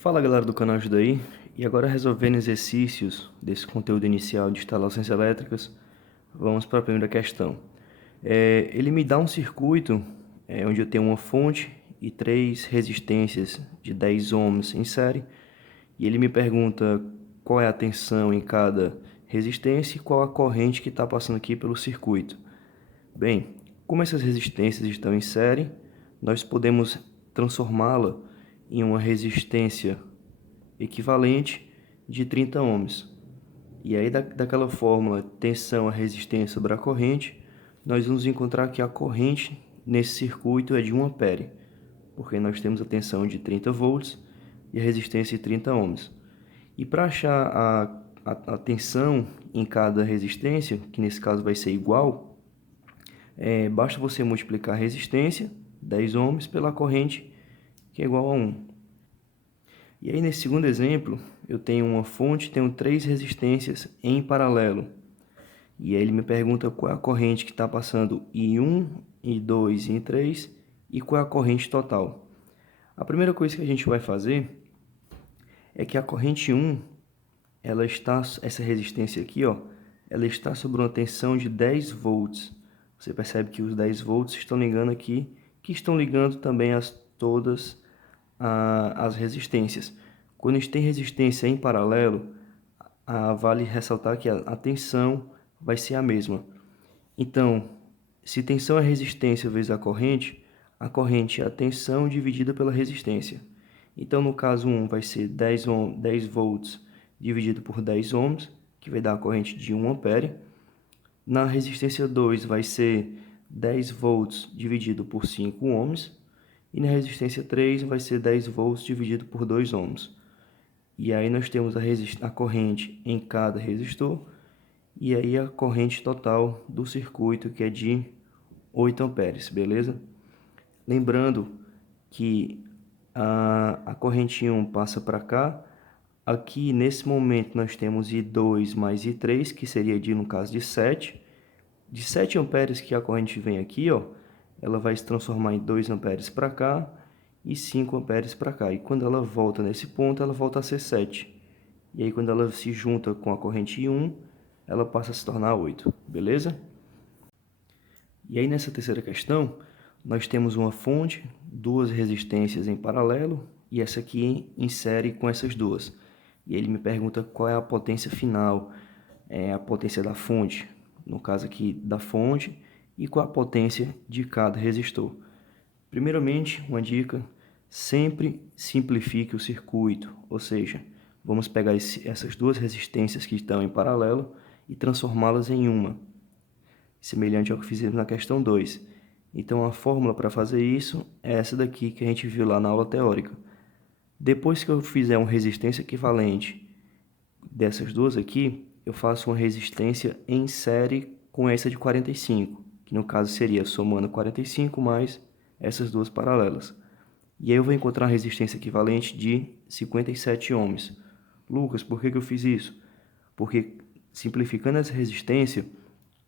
Fala galera do canal Ajuda aí, e agora resolvendo exercícios desse conteúdo inicial de instalações elétricas, vamos para a primeira questão. Ele me dá um circuito onde eu tenho uma fonte e 3 resistências de 10 ohms em série, e ele me pergunta qual é a tensão em cada resistência e qual a corrente que está passando aqui pelo circuito. Bem, como essas resistências estão em série, nós podemos transformá-la em uma resistência equivalente de 30 ohms. E aí daquela fórmula tensão a resistência sobre a corrente, nós vamos encontrar que a corrente nesse circuito é de 1 ampere, porque nós temos a tensão de 30 volts e a resistência de 30 ohms. E para achar a tensão em cada resistência, que nesse caso vai ser igual, basta você multiplicar a resistência, 10 ohms, pela corrente, que é igual a 1. E aí nesse segundo exemplo, eu tenho uma fonte, tenho 3 resistências em paralelo. E aí ele me pergunta qual é a corrente que está passando em 1, em 2 e em 3 e qual é a corrente total. A primeira coisa que a gente vai fazer é que a corrente 1, essa resistência aqui, ó, ela está sob uma tensão de 10 volts. Você percebe que os 10 volts estão ligando aqui, que estão ligando também todas as resistências. Quando a gente tem resistência em paralelo, vale ressaltar que a tensão vai ser a mesma. Então, se tensão é resistência vezes a corrente é a tensão dividida pela resistência. Então, no caso 1 vai ser 10 volts dividido por 10 ohms, que vai dar a corrente de 1 ampere. Na resistência 2 vai ser 10 volts dividido por 5 ohms. E na resistência 3 vai ser 10 volts dividido por 2 ohms. E aí nós temos a corrente em cada resistor. E aí a corrente total do circuito, que é de 8 amperes, beleza? Lembrando que a corrente 1 passa para cá. Aqui, nesse momento, nós temos I2 mais I3, que seria no caso de 7. De 7 amperes que a corrente vem aqui, ó, ela vai se transformar em 2 amperes para cá e 5 amperes para cá. E quando ela volta nesse ponto, ela volta a ser 7. E aí, quando ela se junta com a corrente 1, ela passa a se tornar 8, beleza? E aí, nessa terceira questão, nós temos uma fonte, 2 resistências em paralelo, e essa aqui em série com essas duas. E ele me pergunta qual é a potência final, a potência da fonte, no caso aqui da fonte, e qual a potência de cada resistor. Primeiramente, uma dica, sempre simplifique o circuito, ou seja, vamos pegar essas duas resistências que estão em paralelo e transformá-las em uma, semelhante ao que fizemos na questão 2. Então, a fórmula para fazer isso é essa daqui que a gente viu lá na aula teórica. Depois que eu fizer uma resistência equivalente dessas duas aqui, eu faço uma resistência em série com essa de 45, que no caso seria somando 45 mais essas duas paralelas. E aí eu vou encontrar a resistência equivalente de 57 ohms. Lucas, por que eu fiz isso? Porque simplificando essa resistência,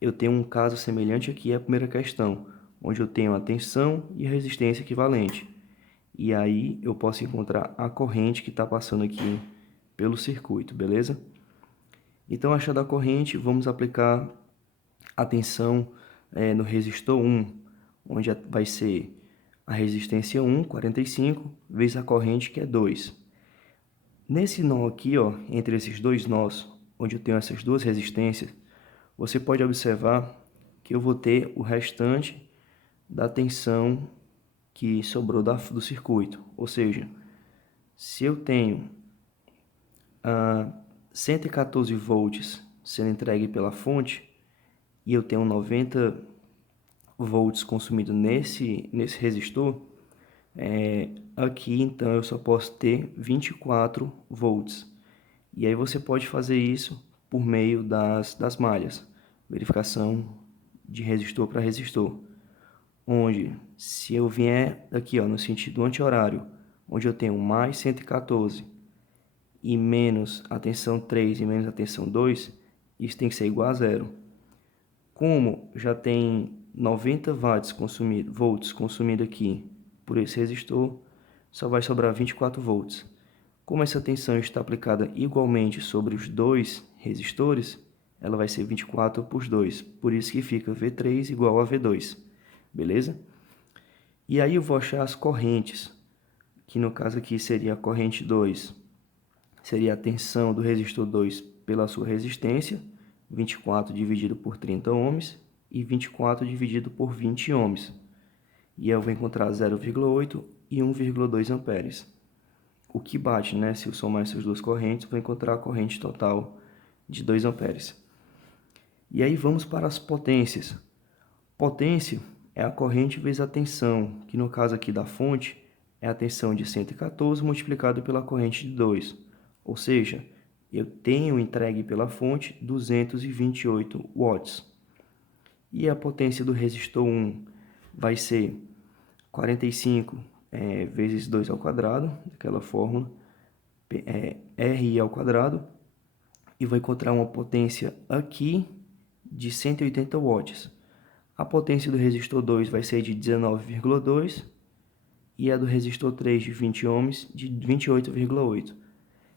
eu tenho um caso semelhante aqui à primeira questão, onde eu tenho a tensão e a resistência equivalente. E aí eu posso encontrar a corrente que está passando aqui pelo circuito, beleza? Então, achando a corrente, vamos aplicar a tensão no resistor 1, onde vai ser a resistência 1, 45, vezes a corrente, que é 2. Nesse nó aqui, ó, entre esses dois nós, onde eu tenho essas duas resistências, você pode observar que eu vou ter o restante da tensão que sobrou do circuito. Ou seja, se eu tenho 114 volts sendo entregue pela fonte e eu tenho 90 volts consumido nesse resistor, aqui então eu só posso ter 24 volts. E aí você pode fazer isso por meio das malhas, verificação de resistor para resistor, onde se eu vier aqui ó, no sentido anti-horário, onde eu tenho mais 114 e menos a tensão 3 e menos a tensão 2, isso tem que ser igual a zero. Como já tem 90 volts consumido aqui por esse resistor, só vai sobrar 24 volts. Como essa tensão está aplicada igualmente sobre os dois resistores, ela vai ser 24 por 2. Por isso que fica V3 igual a V2. Beleza? E aí eu vou achar as correntes, que no caso aqui seria a corrente 2, seria a tensão do resistor 2 pela sua resistência, 24 dividido por 30 ohms, e 24 dividido por 20 ohms. E eu vou encontrar 0,8 e 1,2 amperes. O que bate, né? Se eu somar essas duas correntes, vou encontrar a corrente total de 2 amperes. E aí vamos para as potências. Potência é a corrente vezes a tensão, que no caso aqui da fonte é a tensão de 114 multiplicado pela corrente de 2. Ou seja, eu tenho entregue pela fonte 228 watts. E a potência do resistor 1 vai ser 45 vezes 2 ao quadrado, daquela fórmula, RI ao quadrado, e vou encontrar uma potência aqui de 180 watts. A potência do resistor 2 vai ser de 19,2 e a do resistor 3 de 20 ohms de 28,8.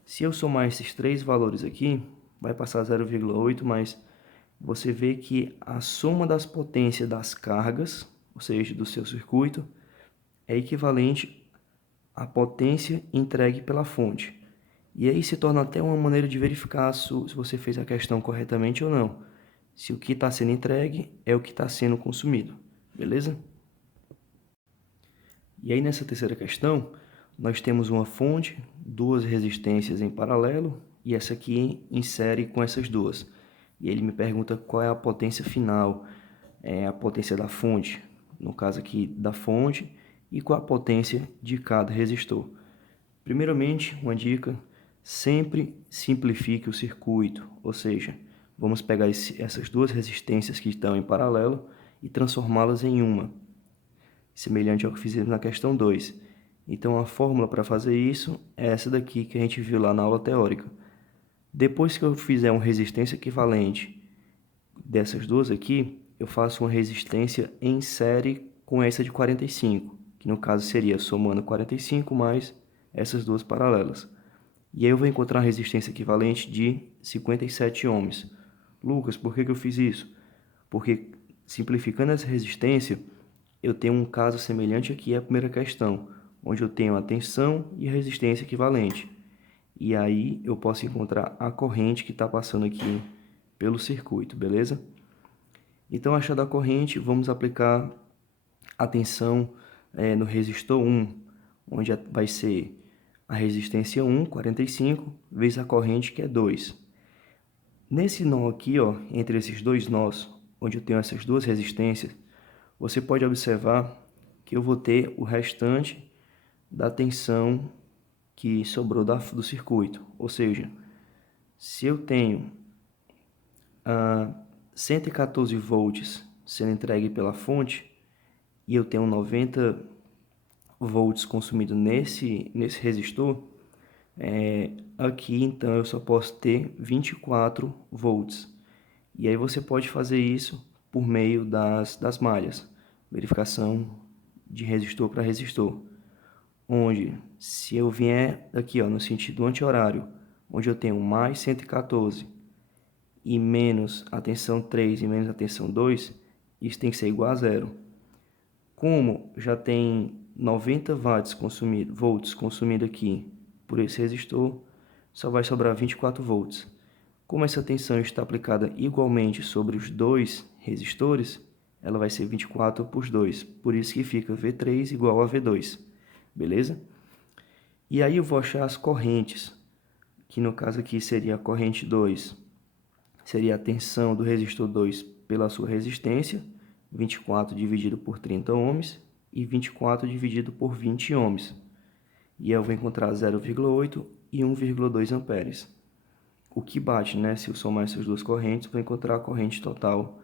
Se eu somar esses três valores aqui, vai passar 0,8, mas você vê que a soma das potências das cargas, ou seja, do seu circuito, é equivalente à potência entregue pela fonte. E aí se torna até uma maneira de verificar se você fez a questão corretamente ou não. Se o que está sendo entregue é o que está sendo consumido, beleza? E aí nessa terceira questão, nós temos uma fonte, duas resistências em paralelo, e essa aqui insere com essas duas. E ele me pergunta qual é a potência final, a potência da fonte, no caso aqui da fonte, e qual a potência de cada resistor. Primeiramente, uma dica, sempre simplifique o circuito, ou seja, vamos pegar essas duas resistências que estão em paralelo e transformá-las em uma, semelhante ao que fizemos na questão 2. Então, a fórmula para fazer isso é essa daqui que a gente viu lá na aula teórica. Depois que eu fizer uma resistência equivalente dessas duas aqui, eu faço uma resistência em série com essa de 45, que no caso seria somando 45 mais essas duas paralelas. E aí eu vou encontrar a resistência equivalente de 57 ohms. Lucas, por que eu fiz isso? Porque simplificando essa resistência, eu tenho um caso semelhante aqui à primeira questão, onde eu tenho a tensão e a resistência equivalente. E aí eu posso encontrar a corrente que está passando aqui pelo circuito, beleza? Então, achada a corrente, vamos aplicar a tensão no resistor 1, onde vai ser a resistência 1, 45, vezes a corrente, que é 2. Nesse nó aqui, ó, entre esses dois nós, onde eu tenho essas duas resistências, você pode observar que eu vou ter o restante da tensão que sobrou do circuito. Ou seja, se eu tenho 114 volts sendo entregue pela fonte e eu tenho 90 volts consumido nesse resistor, aqui então eu só posso ter 24 volts. E aí você pode fazer isso por meio das malhas, verificação de resistor para resistor, onde se eu vier aqui ó, no sentido anti-horário, onde eu tenho mais 114 e menos a tensão 3 e menos a tensão 2, isso tem que ser igual a zero. Como já tem 90 volts consumido aqui por esse resistor, só vai sobrar 24 volts. Como essa tensão está aplicada igualmente sobre os dois resistores, ela vai ser 24 por 2. Por isso que fica V3 igual a V2. Beleza? E aí eu vou achar as correntes, que no caso aqui seria a corrente 2, seria a tensão do resistor 2 pela sua resistência, 24 dividido por 30 ohms, e 24 dividido por 20 ohms. E eu vou encontrar 0,8 e 1,2 amperes. O que bate, né? Se eu somar essas duas correntes, vou encontrar a corrente total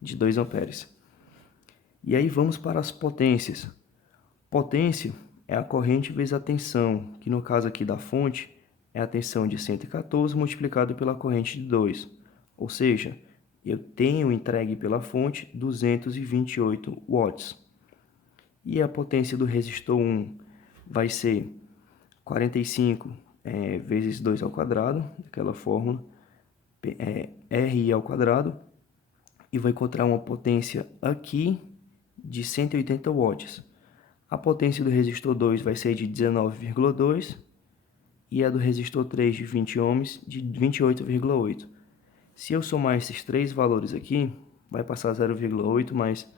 de 2 amperes. E aí vamos para as potências. Potência é a corrente vezes a tensão, que no caso aqui da fonte é a tensão de 114 multiplicado pela corrente de 2. Ou seja, eu tenho entregue pela fonte 228 watts. E a potência do resistor 1 vai ser 45 vezes 2 ao quadrado, daquela fórmula, RI ao quadrado, e vou encontrar uma potência aqui de 180 watts. A potência do resistor 2 vai ser de 19,2 e a do resistor 3 de 20 ohms de 28,8. Se eu somar esses três valores aqui, vai passar 0,8, mas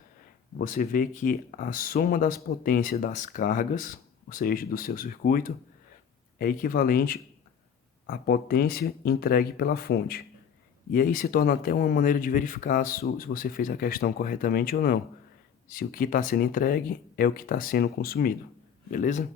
você vê que a soma das potências das cargas, ou seja, do seu circuito, é equivalente à potência entregue pela fonte. E aí se torna até uma maneira de verificar se você fez a questão corretamente ou não. Se o que está sendo entregue é o que está sendo consumido. Beleza?